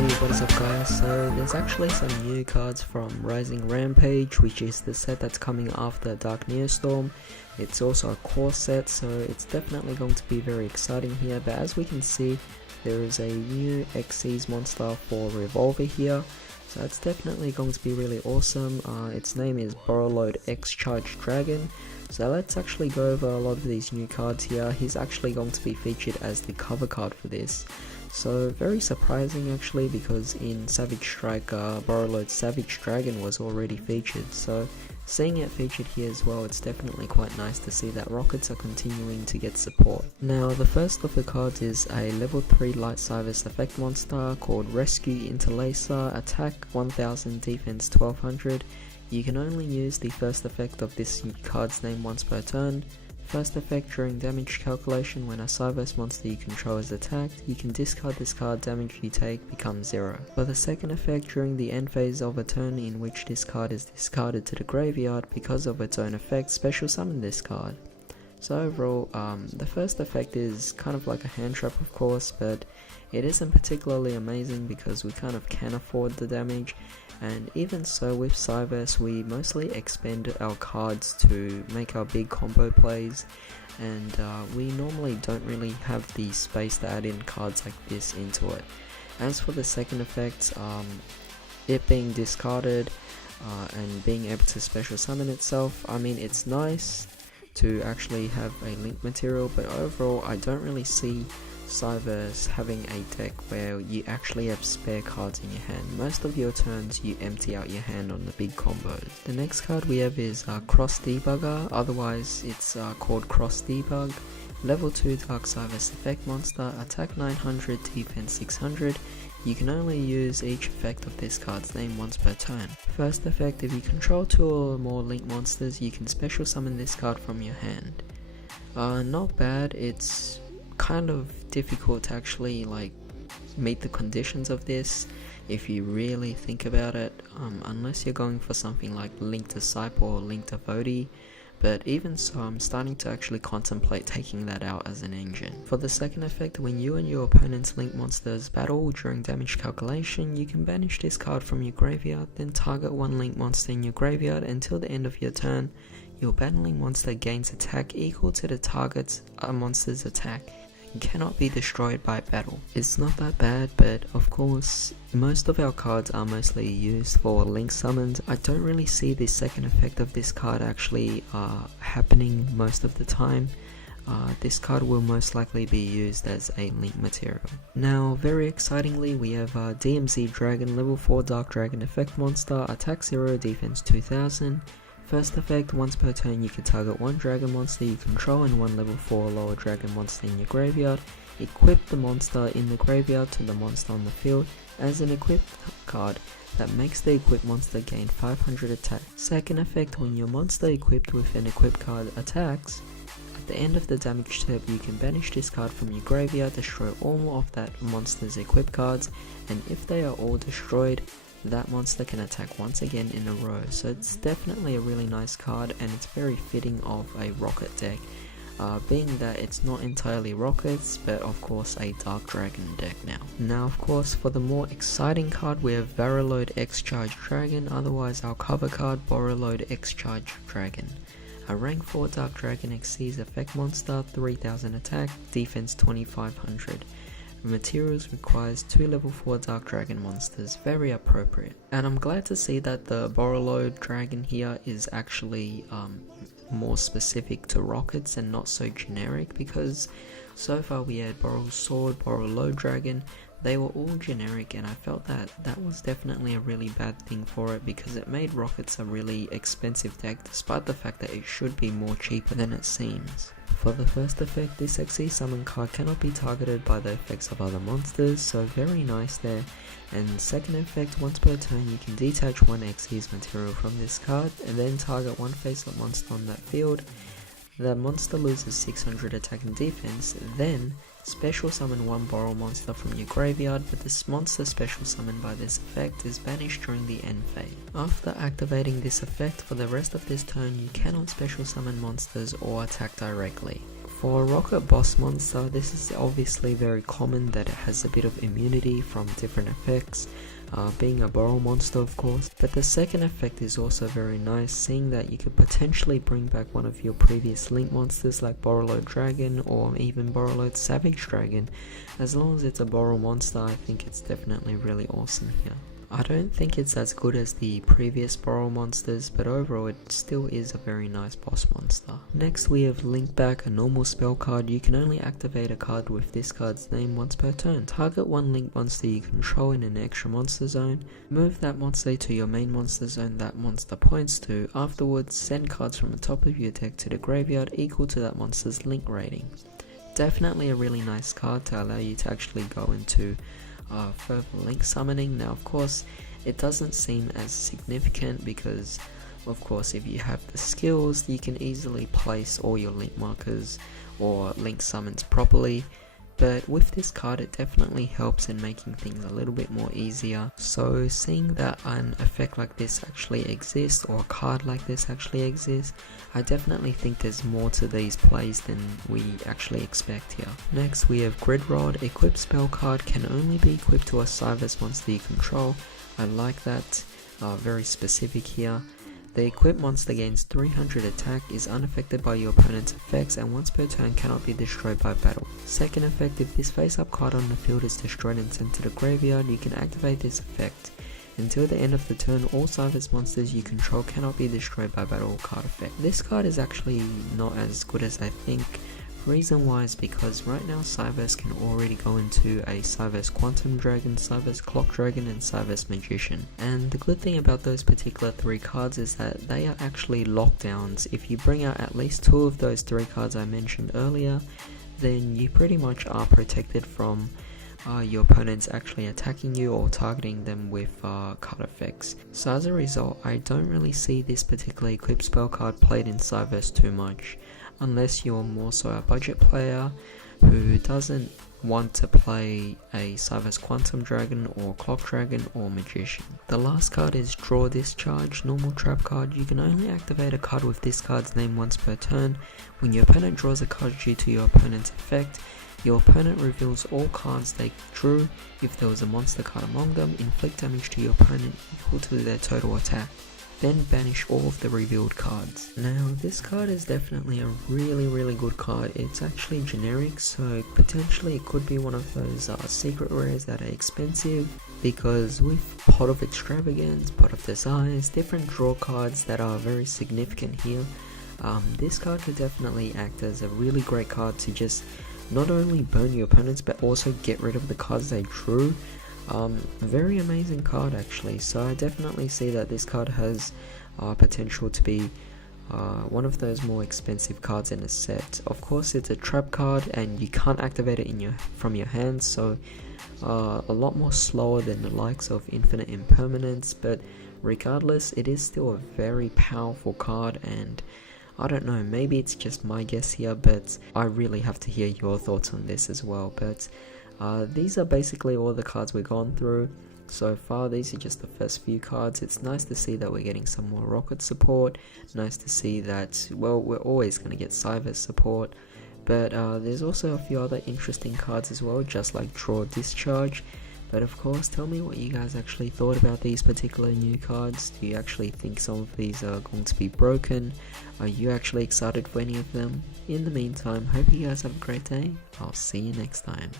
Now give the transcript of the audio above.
Hey, what is up guys? So there's actually some new cards from Rising Rampage, which is the set that's coming after Dark Neostorm. It's also a core set, so it's definitely going to be very exciting here, but as we can see, there is a new XYZ monster for Revolver here, so it's definitely going to be really awesome. Its name is Borrel X Charge Dragon. So let's actually go over a lot of these new cards here. He's actually going to be featured as the cover card for this. So very surprising actually, because in Savage Strike, Borrel Savage Dragon was already featured. So seeing it featured here as well, it's definitely quite nice to see that Rockets are continuing to get support. Now the first of the cards is a level 3 light Cyberse effect monster called Rescue Interlacer, attack 1000, defense 1200. You can only use the first effect of this card's name once per turn. First effect, during damage calculation, when a Cyberse monster you control is attacked, you can discard this card, damage you take becomes 0. For the second effect, during the end phase of a turn in which this card is discarded to the graveyard because of its own effect, special summon this card. So overall, the first effect is kind of like a hand trap of course, but it isn't particularly amazing because we kind of can afford the damage, and even so with Cyberse we mostly expend our cards to make our big combo plays, and we normally don't really have the space to add in cards like this into it. As for the second effect, it being discarded and being able to special summon itself, I mean it's nice to actually have a link material, but overall I don't really see Cyberse having a deck where you actually have spare cards in your hand. Most of your turns you empty out your hand on the big combos. The next card we have is Cross Debugger, otherwise it's called Cross Debug. Level 2 Dark Cyberse effect monster, attack 900, defense 600. You can only use each effect of this card's name once per turn. First effect, if you control 2 or more link monsters, you can special summon this card from your hand. Not bad. It's kind of difficult to actually like meet the conditions of this if you really think about it, unless you're going for something like Link to Cyber or Link to Voti. But even so, I'm starting to actually contemplate taking that out as an engine. For the second effect, when you and your opponent's link monsters battle during damage calculation, you can banish this card from your graveyard, then target one link monster in your graveyard until the end of your turn. Your battling monster gains attack equal to the target's monster's attack and cannot be destroyed by battle. It's not that bad, but of course most of our cards are mostly used for link summons. I don't really see the second effect of this card actually happening most of the time. This card will most likely be used as a link material. Now very excitingly we have DMZ Dragon, level 4 Dark Dragon effect monster, attack 0, defense 2000. First effect, once per turn you can target one dragon monster you control and one level 4 or lower dragon monster in your graveyard. Equip the monster in the graveyard to the monster on the field as an equipped card that makes the equipped monster gain 500 attack. Second effect, when your monster equipped with an equipped card attacks, at the end of the damage step you can banish this card from your graveyard, destroy all of that monster's equipped cards, and if they are all destroyed, that monster can attack once again in a row. So it's definitely a really nice card, and it's very fitting of a rocket deck, being that it's not entirely rockets, but of course a Dark Dragon deck now. Now of course for the more exciting card we have Borrel X Charge Dragon, otherwise our cover card Borrel X Charge Dragon. A rank 4 Dark Dragon XYZ effect monster, 3000 attack, defense 2500. Materials requires 2 level 4 Dark Dragon monsters, very appropriate. And I'm glad to see that the Borrel Dragon here is actually more specific to rockets and not so generic, because so far we had Borrel Sword, Borrel Dragon, they were all generic, and I felt that that was definitely a really bad thing for it, because it made rockets a really expensive deck despite the fact that it should be more cheaper than it seems. For the first effect, this XYZ summon card cannot be targeted by the effects of other monsters, so very nice there. And second effect, once per turn you can detach one XYZ material from this card and then target one face-up monster on that field. The monster loses 600 attack and defense, then special summon one Borrel monster from your graveyard, but this monster special summoned by this effect is banished during the end phase. After activating this effect, for the rest of this turn you cannot special summon monsters or attack directly. For a rocket boss monster, this is obviously very common that it has a bit of immunity from different effects, being a Borrel monster of course, but the second effect is also very nice, seeing that you could potentially bring back one of your previous Link monsters like Borrel Dragon or even Borrel Savage Dragon. As long as it's a Borrel monster, I think it's definitely really awesome here. I don't think it's as good as the previous Borrel monsters, but overall it still is a very nice boss monster. Next we have Link Back, a normal spell card. You can only activate a card with this card's name once per turn. Target one Link monster you control in an extra monster zone. Move that monster to your main monster zone that monster points to. Afterwards, send cards from the top of your deck to the graveyard equal to that monster's Link rating. Definitely a really nice card to allow you to actually go into further Link summoning. Now of course it doesn't seem as significant because of course if you have the skills you can easily place all your Link markers or Link summons properly, but with this card it definitely helps in making things a little bit more easier. So seeing that an effect like this actually exists, or a card like this actually exists, I definitely think there's more to these plays than we actually expect here. Next we have Grid Rod. Equipped spell card can only be equipped to a Cyberse monster you control. I like that, very specific here. The equipped monster gains 300 attack, is unaffected by your opponent's effects, and once per turn cannot be destroyed by battle. Second effect, if this face-up card on the field is destroyed and sent to the graveyard, you can activate this effect. Until the end of the turn, all Cyberse monsters you control cannot be destroyed by battle card effect. This card is actually not as good as I think. Reason why is because right now Cyberse can already go into a Cyberse Quantum Dragon, Cyberse Clock Dragon and Cyberse Magician. And the good thing about those particular three cards is that they are actually lockdowns. If you bring out at least two of those three cards I mentioned earlier, then you pretty much are protected from your opponents actually attacking you or targeting them with card effects. So as a result, I don't really see this particular equipped spell card played in Cyberse too much, unless you're more so a budget player who doesn't want to play a Cyberse Quantum Dragon or Clock Dragon or Magician. The last card is Draw Discharge, normal trap card. You can only activate a card with this card's name once per turn. When your opponent draws a card due to your opponent's effect, your opponent reveals all cards they drew. If there was a monster card among them, inflict damage to your opponent equal to their total attack. Then banish all of the revealed cards. Now this card is definitely a really good card. It's actually generic, so potentially it could be one of those secret rares that are expensive, because with Pot of Extravagance, Pot of Desires, different draw cards that are very significant here, this card could definitely act as a really great card to just not only burn your opponents but also get rid of the cards they drew. Very amazing card actually, so I definitely see that this card has potential to be one of those more expensive cards in a set. Of course it's a trap card and you can't activate it from your hands, so a lot more slower than the likes of Infinite Impermanence, but regardless it is still a very powerful card. And I don't know, maybe it's just my guess here, but I really have to hear your thoughts on this as well. But these are basically all the cards we've gone through so far. These are just the first few cards. It's nice to see that we're getting some more rocket support, nice to see that, well, we're always going to get Cyberse support, but there's also a few other interesting cards as well, just like Draw Discharge. But of course, tell me what you guys actually thought about these particular new cards. Do you actually think some of these are going to be broken? Are you actually excited for any of them? In the meantime, hope you guys have a great day. I'll see you next time.